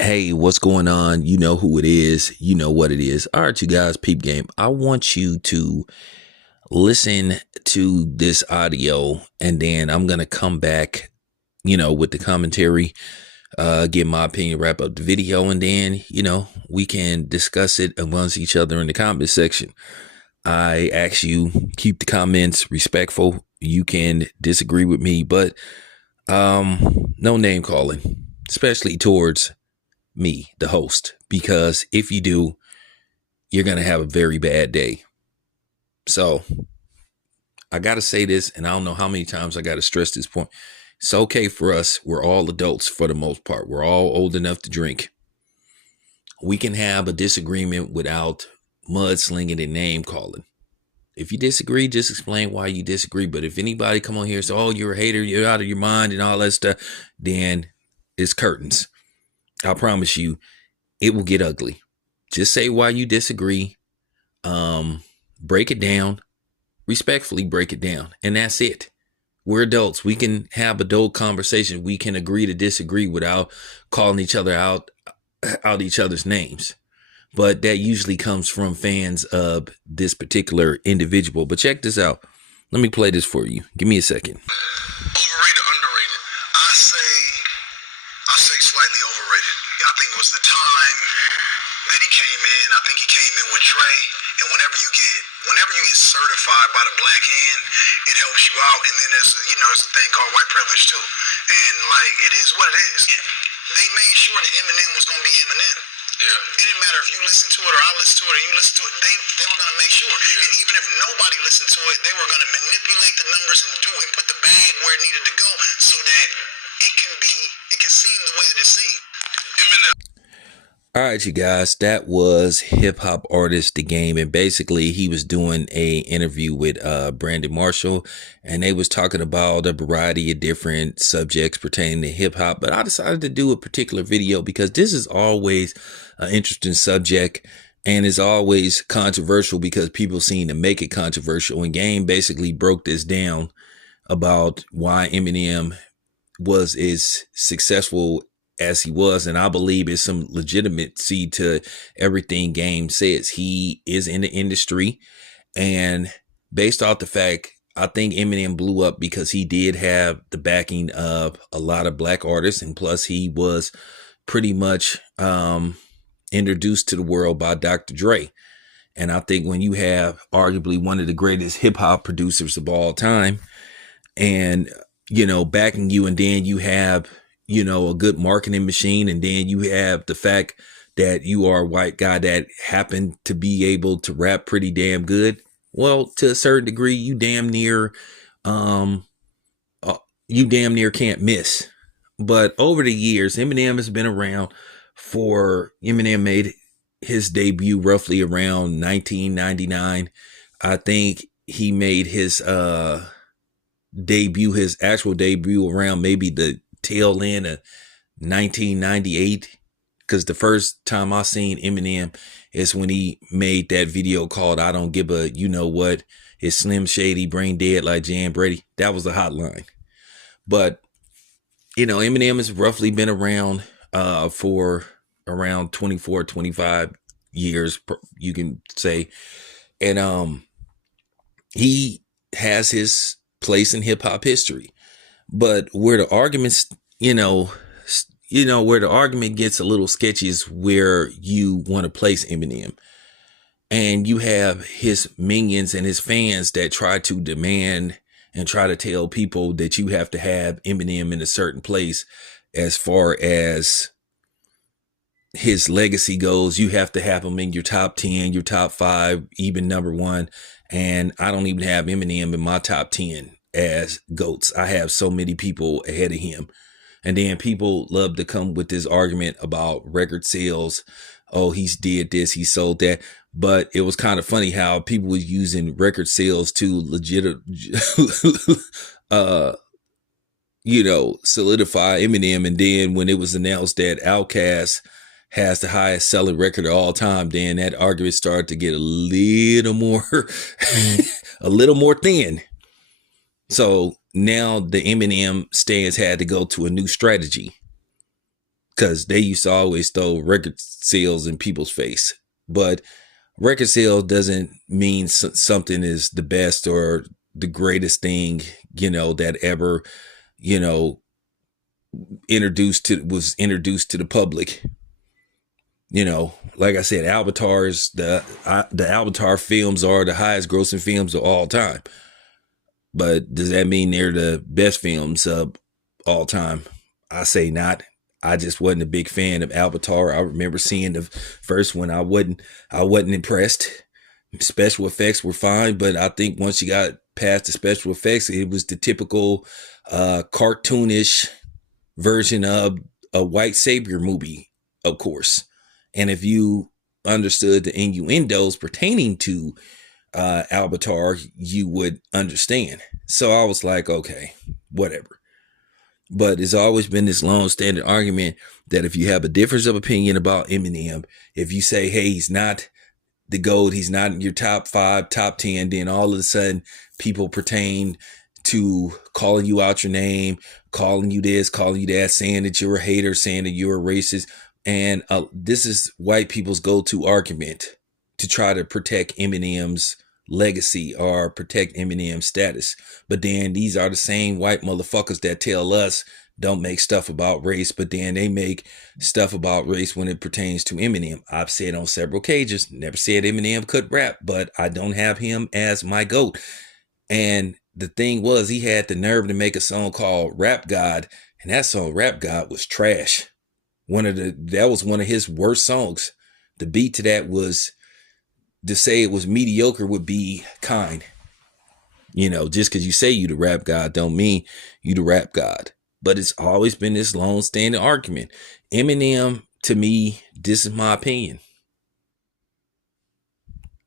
Hey, what's going on? You know who it is. You know what it is. All right, you guys, peep game. I want you to listen to this audio and then I'm going to come back, with the commentary, give my opinion, wrap up the video, and then, we can discuss it amongst each other in the comment section. I ask you, keep the comments respectful. You can disagree with me, but no name calling, especially towards me, the host, because if you do, you're going to have a very bad day. So I got to say this, and I don't know how many times I got to stress this point. It's okay for us. We're all adults for the most part. We're all old enough to drink. We can have a disagreement without mudslinging and name calling. If you disagree, just explain why you disagree. But if anybody come on here and say, oh, you're a hater, you're out of your mind and all that stuff, then it's curtains. I promise you, it will get ugly. Just say why you disagree. Break it down. Respectfully break it down. And that's it. We're adults. We can have adult conversations. We can agree to disagree without calling each other out each other's names. But that usually comes from fans of this particular individual. But check this out. Let me play this for you. Give me a second. Overrated, underrated. I say slightly overrated. I think it was the time that he came in. I think he came in with Dre. And whenever you get certified by the black hand, it helps you out. And then there's a thing called white privilege too. And like it is what it is. They made sure that Eminem was gonna be Eminem. Yeah. It didn't matter if you listen to it or I listen to it or you listen to it. They were gonna make sure. Yeah. And even if nobody listened to it, they were gonna manipulate the numbers and put the bag where it needed to go so that it can seem the way that it seemed. Eminem. All right, you guys, that was hip hop artist The Game. And basically he was doing a interview with Brandon Marshall, and they was talking about a variety of different subjects pertaining to hip hop. But I decided to do a particular video because this is always an interesting subject and it's always controversial because people seem to make it controversial. And Game basically broke this down about why Eminem was as successful as he was, and I believe there's some legitimacy to everything Game says. He is in the industry, and based off the fact, I think Eminem blew up because he did have the backing of a lot of black artists, and plus he was pretty much introduced to the world by Dr. Dre. And I think when you have arguably one of the greatest hip hop producers of all time, and backing you, and then you have a good marketing machine, and then you have the fact that you are a white guy that happened to be able to rap pretty damn good. Well, to a certain degree, you damn near can't miss. But over the years, Eminem has been around Eminem made his debut roughly around 1999. I think he made his actual debut around maybe the tail end of 1998, because the first time I seen Eminem is when he made that video called I Don't Give a What, it's Slim Shady, brain dead like Jan Brady. That was the hotline. But Eminem has roughly been around for around 24 25 years, you can say, and he has his place in hip-hop history. But where the arguments, where the argument gets a little sketchy is where you want to place Eminem. And you have his minions and his fans that try to demand and try to tell people that you have to have Eminem in a certain place as far as his legacy goes. You have to have him in your top 10, your top 5, even number 1. And I don't even have Eminem in my top 10 as GOATs. I have so many people ahead of him. And then people love to come with this argument about record sales. Oh, he's did this, he sold that. But it was kind of funny how people were using record sales to solidify Eminem. And then when it was announced that Outkast has the highest selling record of all time, then that argument started to get a little more thin. So now the Eminem stands had to go to a new strategy, because they used to always throw record sales in people's face. But record sale doesn't mean something is the best or the greatest thing, that ever, was introduced to the public. Like I said, Avatar's the Avatar films are the highest grossing films of all time. But does that mean they're the best films of all time? I say not. I just wasn't a big fan of Avatar. I remember seeing the first one. I wasn't impressed. Special effects were fine, but I think once you got past the special effects, it was the typical cartoonish version of a white savior movie, of course. And if you understood the innuendos pertaining to Avatar, you would understand. So I was like, okay, whatever. But it's always been this long-standing argument that if you have a difference of opinion about Eminem, if you say, hey, he's not the GOAT, he's not in your top 5, top 10, then all of a sudden people pertain to calling you out your name, calling you this, calling you that, saying that you're a hater, saying that you're a racist. And this is white people's go-to argument to try to protect Eminem's legacy or protect Eminem's status. But then these are the same white motherfuckers that tell us don't make stuff about race, but then they make stuff about race when it pertains to Eminem. I've said on several occasions, never said Eminem could rap, but I don't have him as my GOAT. And the thing was, he had the nerve to make a song called Rap God, and that song Rap God was trash. That was one of his worst songs. The beat to that was, to say it was mediocre would be kind. Just because you say you the rap god don't mean you the rap god. But it's always been this long-standing argument. Eminem, to me, this is my opinion.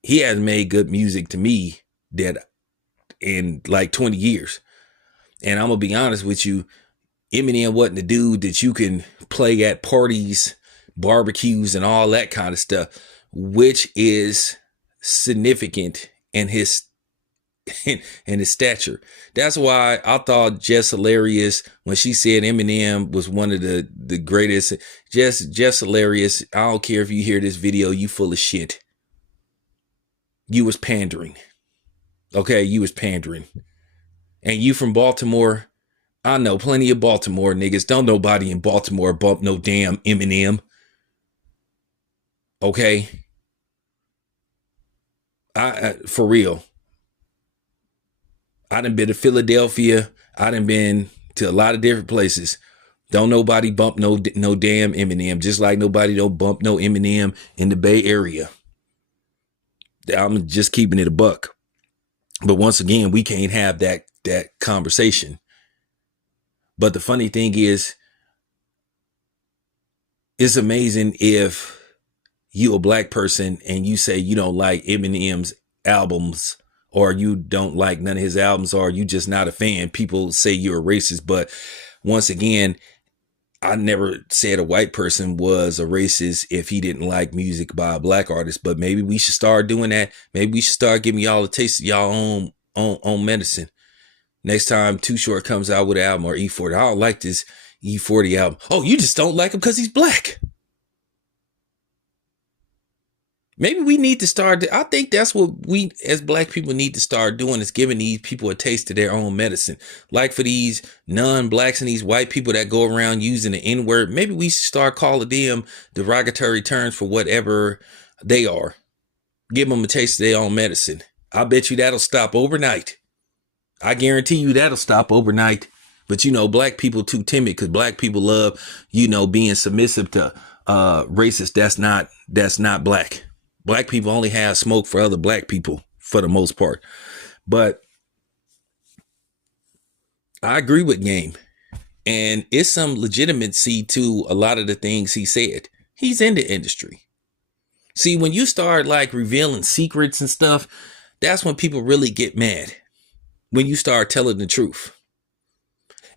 He hasn't made good music to me that in like 20 years. And I'm going to be honest with you, Eminem wasn't the dude that you can play at parties, barbecues, and all that kind of stuff, which is significant in his stature. That's why I thought Jess hilarious when she said Eminem was one of the greatest. Jess hilarious. I don't care if you hear this video, you full of shit. You was pandering. Okay, you was pandering. And you from Baltimore, I know plenty of Baltimore niggas. Don't nobody in Baltimore bump no damn Eminem. Okay? I for real. I done been to Philadelphia. I done been to a lot of different places. Don't nobody bump no damn Eminem. Just like nobody don't bump no Eminem in the Bay Area. I'm just keeping it a buck. But once again, we can't have that conversation. But the funny thing is, it's amazing if you a black person and you say you don't like Eminem's albums, or you don't like none of his albums, or you just not a fan. People say you're a racist. But once again, I never said a white person was a racist if he didn't like music by a black artist. But maybe we should start doing that. Maybe we should start giving y'all a taste of y'all own medicine. Next time Too Short comes out with an album, or E40, I don't like this E40 album. Oh, you just don't like him because he's black. Maybe we need to start. I think that's what we as black people need to start doing, is giving these people a taste of their own medicine. Like for these non-blacks and these white people that go around using the N-word, maybe we should start calling them derogatory terms for whatever they are. Give them a taste of their own medicine. I bet you that'll stop overnight. I guarantee you that'll stop overnight. But black people too timid, because black people love, being submissive to racists. That's not black. Black people only have smoke for other black people for the most part. But I agree with Game. And it's some legitimacy to a lot of the things he said. He's in the industry. See, when you start like revealing secrets and stuff, that's when people really get mad. When you start telling the truth.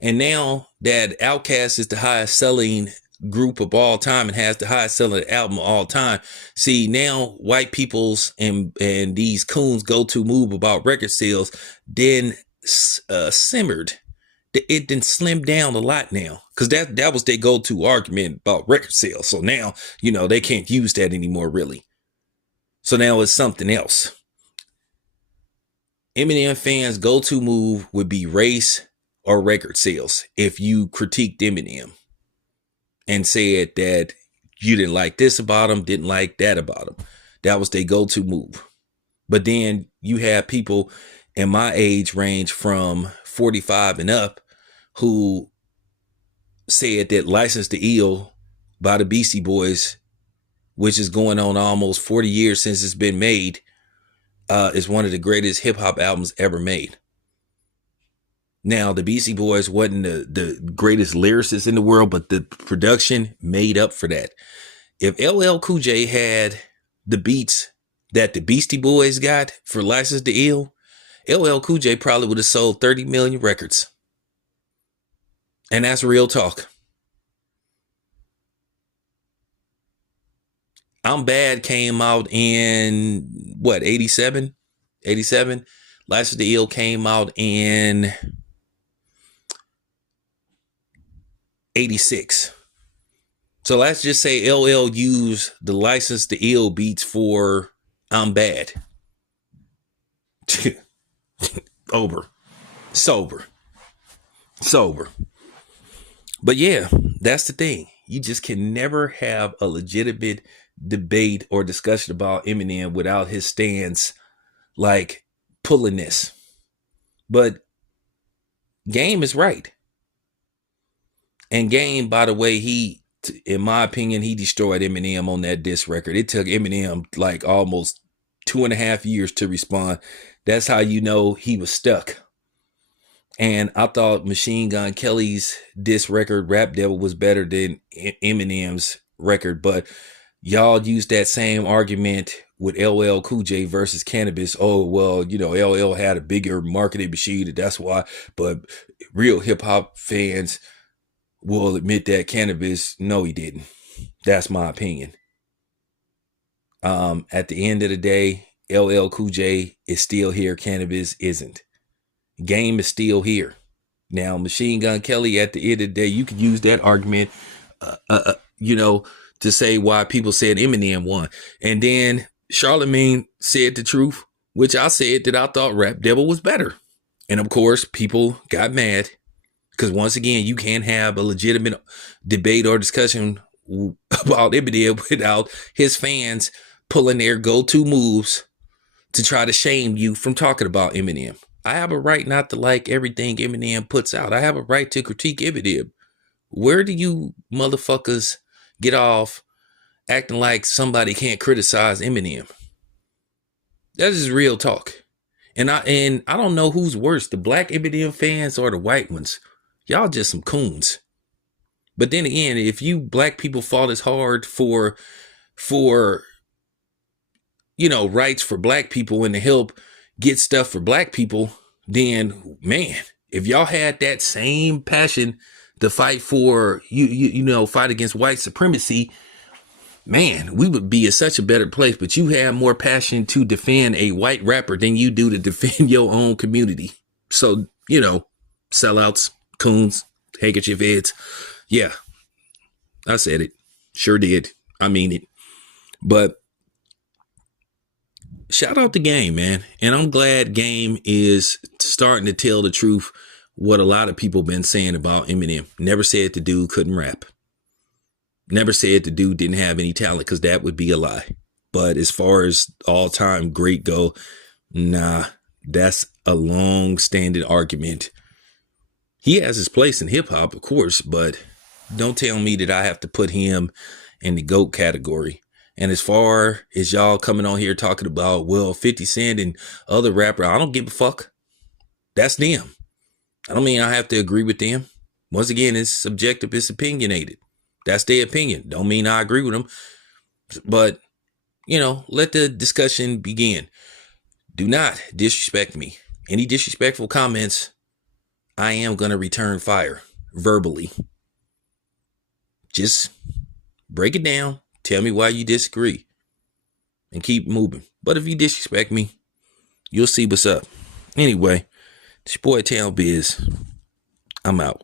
And now that Outkast is the highest selling group of all time and has the highest selling album of all time. See, now white people's and these coons go to move about record sales then simmered it didn't slim down a lot now, because that was their go-to argument about record sales. So now, they can't use that anymore, really. So now it's something else. Eminem fans' go-to move would be race or record sales if you critiqued Eminem and said that you didn't like this about him, didn't like that about him. That was their go-to move. But then you have people in my age range from 45 and up who said that License to Ill by the Beastie Boys, which is going on almost 40 years since it's been made, is one of the greatest hip-hop albums ever made. Now, the Beastie Boys wasn't the greatest lyricists in the world, but the production made up for that. If LL Cool J had the beats that the Beastie Boys got for License to Ill, LL Cool J probably would have sold 30 million records. And that's real talk. I'm Bad came out in, 87? 87? License to Ill came out in 86. So let's just say LL used the License to Ill beats for I'm Bad. Sober. But yeah, that's the thing. You just can never have a legitimate debate or discussion about Eminem without his stance like pulling this. But Game is right. And Game, by the way, in my opinion, he destroyed Eminem on that diss record. It took Eminem like almost 2.5 years to respond. That's how you know he was stuck. And I thought Machine Gun Kelly's diss record, Rap Devil, was better than Eminem's record. But y'all used that same argument with LL Cool J versus Cannabis. Oh, well, LL had a bigger marketing machine, and that's why. But real hip hop fans will admit that Cannabis, no, he didn't. That's my opinion. At the end of the day, LL Cool J is still here. Cannabis isn't. Game is still here. Now, Machine Gun Kelly, at the end of the day, you could use that argument, to say why people said Eminem won. And then Charlemagne said the truth, which I said that I thought Rap Devil was better. And of course, people got mad because once again, you can't have a legitimate debate or discussion about Eminem without his fans pulling their go-to moves to try to shame you from talking about Eminem. I have a right not to like everything Eminem puts out. I have a right to critique Eminem. Where do you motherfuckers get off acting like somebody can't criticize Eminem? That is real talk. And I don't know who's worse, the black Eminem fans or the white ones. Y'all just some coons. But then again, if you black people fought as hard for rights for black people and to help get stuff for black people, then man, if y'all had that same passion to fight for fight against white supremacy, man, we would be in such a better place. But you have more passion to defend a white rapper than you do to defend your own community. So, sellouts, coons, handkerchief heads. Yeah, I said it. Sure did. I mean it. But shout out to Game, man. And I'm glad Game is starting to tell the truth, what a lot of people been saying about Eminem. Never said the dude couldn't rap. Never said the dude didn't have any talent, because that would be a lie. But as far as all-time great go, nah, that's a long-standing argument. He has his place in hip-hop, of course, but don't tell me that I have to put him in the GOAT category. And as far as y'all coming on here talking about, 50 Cent and other rapper, I don't give a fuck. That's them. I don't mean I have to agree with them. Once again, it's subjective, it's opinionated. That's their opinion. Don't mean I agree with them. But, let the discussion begin. Do not disrespect me. Any disrespectful comments, I am going to return fire verbally. Just break it down. Tell me why you disagree and keep moving. But if you disrespect me, you'll see what's up. Anyway, it's your boy Town Biz. I'm out.